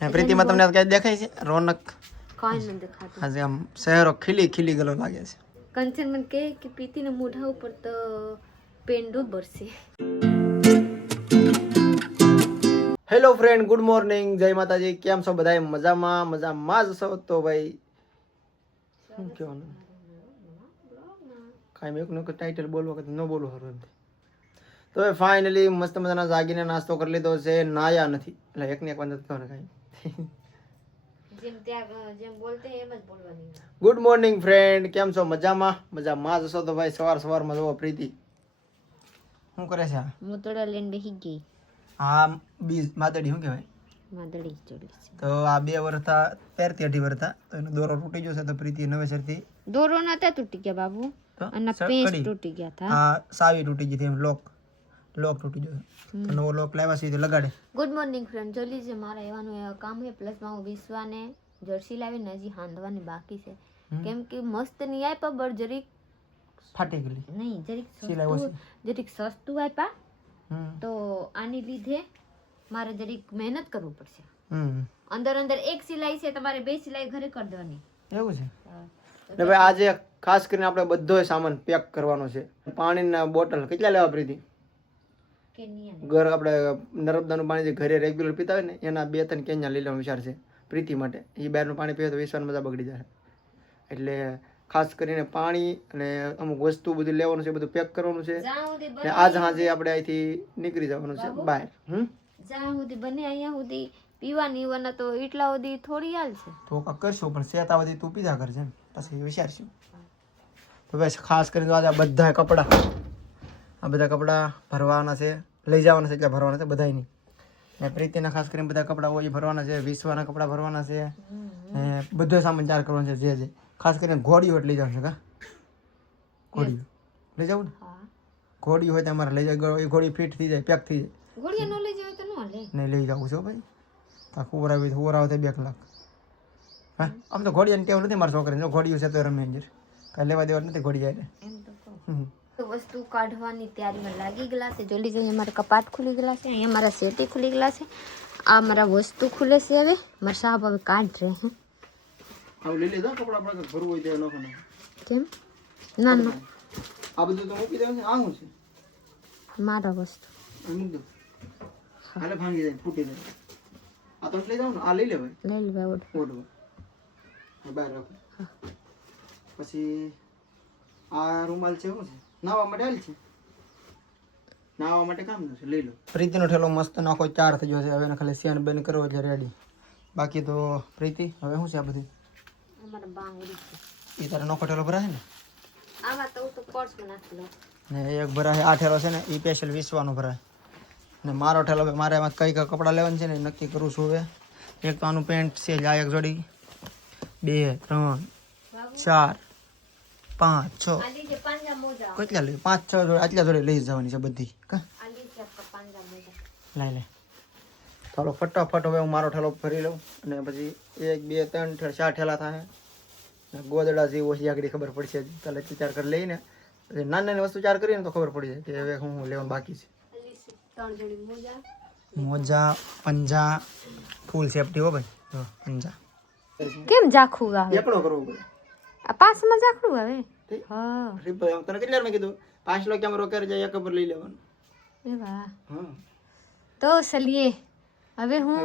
પ્રીતિમાં તમને કઈ દેખાય છે રોનક? કાંઈ નથી દેખાતું. આજે આમ શહેરો ખીલી ગલો લાગે છે. કંચન મને કહે કે પ્રીતિના મોઢા ઉપર તો પેંડું બરસે. હેલો ફ્રેન્ડ, ગુડ મોર્નિંગ, જય માતાજી. કેમ છો બધા? મજામાં જ છો? તો ભાઈ શું કહેવાનું, કાંઈ મેં એક ટાઇટલ બોલવા કે ન બોલવું સારું એમ. તો હવે ફાઇનલી મસ્ત મજાના જાગીને નાસ્તો કરી લીધો છે. નાયા નથી એટલે એકને એક વાર નથી થવાનું કાંઈ. જેમ બોલતે એમ જ બોલવાની. ગુડ મોર્નિંગ ફ્રેન્ડ, કેમ છો? મજામાં જ છો? તો ભાઈ સવારમાં જોવો પ્રીતિ શું કરે છે? મોતડા લઈને બેસી ગઈ. હા, બીજ માતડી શું કહેવાય? માદડી જોડી છે. તો આ 2 વર્ષ પહેરતી 18 વર્ષ તો એનો દોરો તૂટી ગયો છે. તો પ્રીતિ નવેસરથી દોરો નતા તૂટી ગયા બાબુ, અને પેચ તૂટી ગયા હતા. હા, સાવી તૂટી ગઈ હતી. એમ લોક તૂટી ગયો તો નવો લોક લાવ્યા છે લગાડે. ગુડ મોર્નિંગ ફ્રેન્ડ, જલ્દી છે મારા એવાનું કામ છે. પ્લસમાં હું વિશ્વાને જર્સી લાવીને હજી હાંધવાની બાકી છે. કેમ કે મસ્ત નહીં આપ્યા, બર જરીક ફાટી ગયેલી નહીં, સિલાઈ ઓછી. જરીક સસ્તું આપ્યા. તો આની લીધે મારે જરીક મહેનત કરવું પડશે. અંદર એક સિલાઈ છે, તમારે 2 સિલાઈ ઘરે કરી દેવાની. એવું છે. ને ભાઈ આજે ખાસ કરીને આપણે બધો સામાન પેક કરવાનો છે. પાણીના બોટલ કેટલા લેવા પ્રીતિ? ઘર આપણે નર્મદાનું પાણી જે ઘરે રેગ્યુલર પીતા હોય ને એના 2-3 કેન્યા લઈ લેવાનો વિચાર છે પ્રીતિ માટે. એ બહારનું પાણી પીવે તો વિશ્વાસ મજા બગડી જાય. એટલે ખાસ કરીને પાણી અને અમુક વસ્તુ બધું લેવાનું છે, બધું પેક કરવાનું છે. ને આજ સાંજે આપણે અહીંથી નીકળી જવાનું છે બહાર. જ્યાં સુધી બને અહીંયા સુધી પીવાની વના તો એટલા સુધી થોડી હાલ છે. તો કાંક કરશું, પણ સેતા સુધી તું પીધા કરજે ને પછી વિચારશું. તો બસ ખાસ કરીને આજે આ બધા કપડાં ભરવાના છે, લઈ જવાના છે, એટલે ભરવાના છે બધાય નહીં. ને પ્રીતિના ખાસ કરીને બધા કપડાં હોય એ ભરવાના છે, વિશ્વાના કપડાં ભરવાના છે, ને બધો સામાન તૈયાર કરવાનો છે. જે ખાસ કરીને ઘોડીઓ લઈ જવાનું છે. ઘોડીઓ લઈ જવું ને? ઘોડી હોય તો અમારે લઈ જાય. એ ઘોડી ફિટ થઈ જાય, પેક થઈ જાય. ગોળિયા નો લઈ જાવ તો નો લે. નહીં લઈ જવું છે ભાઈ. તો ખોરાવે તો 2 લાખ. હા, આમ તો ઘોડિયાની ટેવ નથી મારા છોકરીને. જો ઘોડીયું છે તો રમે અંજર કાંઈ લેવા દેવા નથી ઘોડિયા. એમ તો વસ્તુ કાઢવાની તૈયારીમાં લાગી ગયેલા છે. જલ્દી જલ્દી અમારા કપાટ ખુલી ગયેલા છે, અહીંયા મારા સેટી ખુલી ગયેલા છે, આ મારા વસ્તુ ખુલે છે. હવે મારા સાહેબ હવે કાઢ રહે હે. આવ લઈ લેજો કપડા આપણે ભરવું હોય તો નાખવાનું. કેમ? ના આ બધું તો મૂકી દેવાનું છે. આ શું છે? મારા વસ્તુ મૂક દો. હાલે ભાંગી જાય, ફૂટી જાય. આ તો લઈ જાવ ને, આ લઈ લેવાય. લઈ લેવા ઓઢવા બહાર રાખો. પછી આ રૂમાલ છે, શું છે? નાવા માટે હાલ છે. નાવા માટે કામ છે, લઈ લો. પ્રીતિનો ઠેલો મસ્ત નાખો 4 થઈ ગયો છે. હવે ખાલી સેન બેન કરવો એટલે રેડી. બાકી તો પ્રીતિ હવે શું છે આ બધું? અમારા બાંગડી છે. એ તારે નોખો ઠેલો ભરાય ને? આમાં તો પર્સમાં નાખી લો. ને એક ભરાય આ ઠેલો છે ને એ સ્પેશિયલ વિશ્વાનો ભરાય. ને મારો ઠેલો મારે એમાં કઈ કપડાં લેવાનું છે ને નક્કી કરું છું હવે. એક તો આનું પેન્ટ છે, આ એક જોડી, 2 3 4 5 6 કેટલા લઈ? 5 6 જોડી, આટલા જોડી લઈ જવાની છે બધી. લઈ ચાલો ફટાફટ હવે હું મારો ઠેલો ભરી લઉં અને પછી 1 2 3 4 ઠેલા થાય. ગોદડા જેવું છે આગળ ખબર પડશે. ચાલે 4 કરી લઈને પછી નાની વસ્તુ 4 કરીને તો ખબર પડી જાય કે હવે હું લેવાનું બાકી છે. મોજા, પંજા, ફૂલ સેફટી હો ભાઈ. જો પંજા કેમ જાખું આવે? એકડો કરવો પડે. આ પાસમાં જાખું આવે. હા, તને કેટલા મેં કીધું 5 લાખ કેમેરો કરી જાય, એક પર લઈ લેવાનું. એ વાહ. હા, તો ચલીએ હવે હું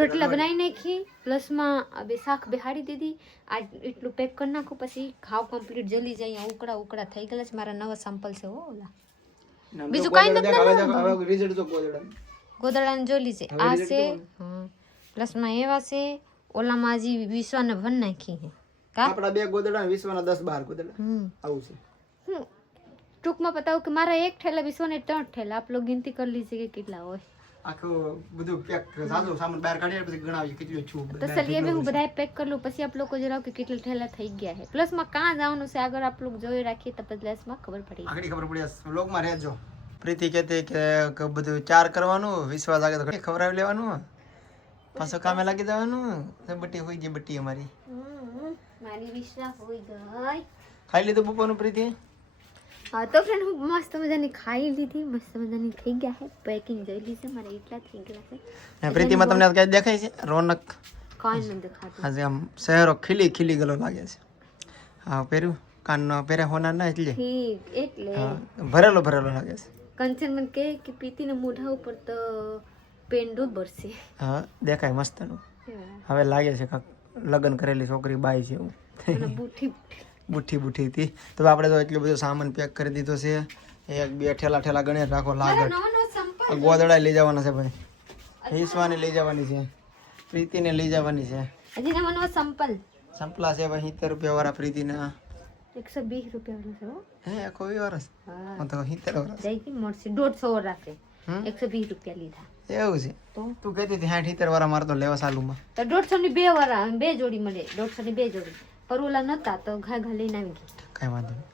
રોટલા બનાવી નાખી, પ્લસમાં હવે શાક બેહાડી દીધી. આ એટલું પેક કરી નાખું પછી ખાવ કમ્પ્લીટ જલ્દી જાય. ઉકળા થઈ ગયેલા છે. મારા નવા સેમ્પલ છે હો ઓલા. બીજું કાંઈ નથી. હવે રિઝલ્ટ જો ગોદડાને જોલી છે આ છે. હા, પ્લસમાં એવા છે. ઓલામાં હજી વિશ્વાને ભર નાખી છે. આપડા 2 ગોદડા વિશ્વના 10 12 ગોદડા આવું છે. હું ટૂંકમાં બતાવું કે મારા 1 ઠેલા વિશ્વને 3 ઠેલા. આપ લોકો ગિનતી કરી લીધી કે કેટલા હોય. આખું બધું પેક સાદો સામાન બહાર કાઢીને પછી ગણાવી કેટલું છું. તો ચલીએ હવે હું બધા પેક કરી લઉં પછી આપ લોકો જણાવો કે કેટલા ઠેલા થઈ ગયા છે. પ્લસમાં કાં જવાનું છે આગળ આપ લોકો જોઈ રાખીએ તો પ્લસમાં ખબર પડી. આગળ ખબર પડી વ્લોગમાં રહેજો. પ્રીતિ કહેતી કે બધું 4 કરવાનું, વિશ્વાસ લાગે તો ખવડાવી લેવાનું, પાછો કામે લાગી જવાનું. બટ્ટી હોઈ ગઈ બટ્ટી અમારી. મારી વિશ્વાસ હોઈ ગઈ. ખાઈ લીધું બપોરનું પ્રીતિ? હા તો ફ્રેન્ડ હું મસ્ત મજાની ખાઈ લીધી, મસ્ત મજાની થઈ ગયા છે, પેકિંગ જોઈ લીધી મારે એટલા થઈ ગયા છે. ને પ્રીતિમાં તમને કઈ દેખાય છે રોનક? કાંઈ નથી દેખાતું. આજે આમ શહેરો ખીલી ગલો લાગે છે. હા પહેર્યું કાનનો પહેરે હોના ના એટલે ઠીક એટલે હા ભરેલો લાગે છે. કંચન મને કહે કે પ્રીતિના મોઢા ઉપર તો પેંડું બરસે. હા દેખાય મસ્તનું. હવે લાગે છે કાંક લગ્ન કરેલી છોકરી બાઈ છે એવું. અને બુઠી હતી તો આપણે તો એટલું બધું સામાન પેક કરી દીધો છે. એક બે ઠેલા ગણે રાખો લાગટ. ગોદડા લઈ જવાના છે ભાઈ, હિસવાને લઈ જવાની છે, પ્રીતિને લઈ જવાની છે. હજી ના મનવા સંપલા છે ભાઈ 70 રૂપિયા વાળા પ્રીતિના. 120 રૂપિયા વાળા છે હો. હે કોઈ વર્ષ હું તો 70 વર્ષ જઈ કે મળશે 150 વાળા છે, 120 રૂપિયા લીધા. એવું છે તો તું કહેતી હતી 60 70 વાળા મારતો લેવા સાલુમાં તો 150 ની બે વાળા બે જોડી મળે, 150 ની બે જોડી. પર ઓલા નતા તો ઘા લઈને આવી ગઈ. કઈ વાંધો નહીં.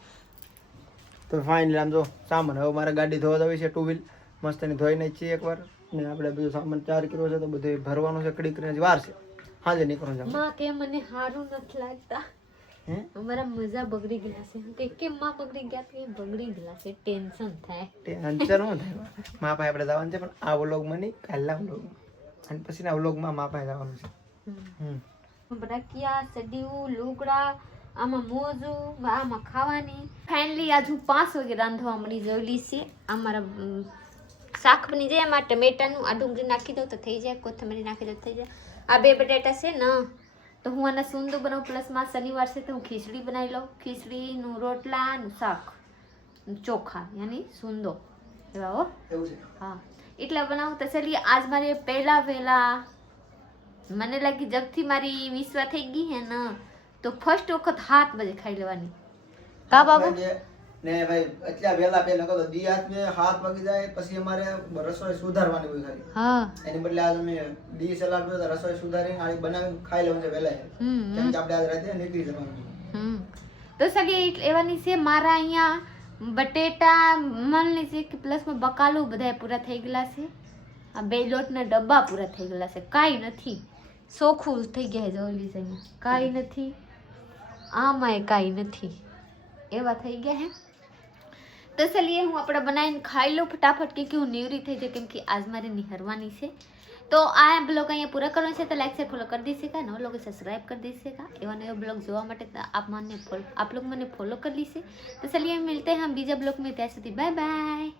તો ફાઇનલી આમ જો સામાન હવે મારે ગાડી ધોવા જવી છે, 2 વ્હીલ મસ્ત ની ધોઈ નાખી છીએ એકવાર. ને આપણે બધું સામાન તૈયાર કર્યો છે તો બધું ભરવાનું છે, કડી કરીને વાર છે, હાજે નીકળવાનું છે. માં કે મને હારું નથી લાગતા, અમારા મજા બગડી ગયા છે. કે કેમ માં બગડી ગયા? કે બગડી ગયા છે, ટેન્શન થાય. ટેન્શન ન થાય મા પાસે આપણે જવાનું છે, પણ આ વ્લોગમાં નહીં, કાલના વ્લોગમાં અને પછીના વ્લોગમાં મા પાસે જવાનું છે. બટાકિયા સડીયું લુગડા, આમાં મોજું, આમાં ખાવાની. ફાઇનલી આજ હું 5 વાગે રાંધવા મળી જોયેલી છે. અમારા શાક બની જાય, એમાં ટમેટાનું આ ડુંગળી નાખી દઉં તો થઈ જાય, કોથમરી નાખી દઉં તો થઈ જાય. આ 2 બટાટા છે ને તો હું આના સૂંદો બનાવું, પ્લસમાં શનિવાર છે તો હું ખીચડી બનાવી લઉં. ખીચડીનું રોટલાનું શાક, ચોખા યાની સૂંદો એવા હો. હા એટલા બનાવું તો ચલીએ. આજ મારે પહેલા મને લાગી જગથી મારી વિશ્વા થઈ ગઈ હે ને તો ફર્સ્ટ વખત 7 બજે ખાઈ લેવાની. કા બાબુ ને ભાઈ એટલા વેલા પહેલા કહો તો દિવસ મે 7 વાગી જાય પછી અમારે રસોઈ સુધારવાની હોય ખાલી. હા એની બદલે આજ અમે દી સલાડ તો રસોઈ સુધારીને આળી બનાવીને ખાઈ લેવાનું છે વેલા. કેમ કે આપણે આજ રાતે નીકળી જવાનું. તો સગી લેવાની છે મારા અહીંયા બટેટા મનલી છે કે પ્લસમાં બકાલું બધા પૂરા થઈ ગયેલા છે. આ 2 લોટના ડબ્બા પૂરા થઈ ગયેલા છે, કાંઈ નથી. સોખું થઈ ગયા જોલી છે, કાંઈ નથી, આમાંય કાંઈ નથી, એવા થઈ ગયા હે. તો ચલીએ હું આપણે બનાવીને ખાઈ લઉં ફટાફટ, કે હું નીવરી થઈ જાય, કેમ કે આજ મારે નિહરવાની છે. તો આ બ્લોગ અહીંયા પૂરા કરવાનો છે તો લાઈક શેર ફોલો કરી દીધેगा, નવા લોકો સબસ્क्राइब कर दीजिएगा. એવા નવા બ્લોગ જોવા માટે आप लोग મને ફોલો कर लीजिए. तो चलिए मिलते हैं हम बीजा ब्लॉग में, ત્યાં સુધી બાય બાય.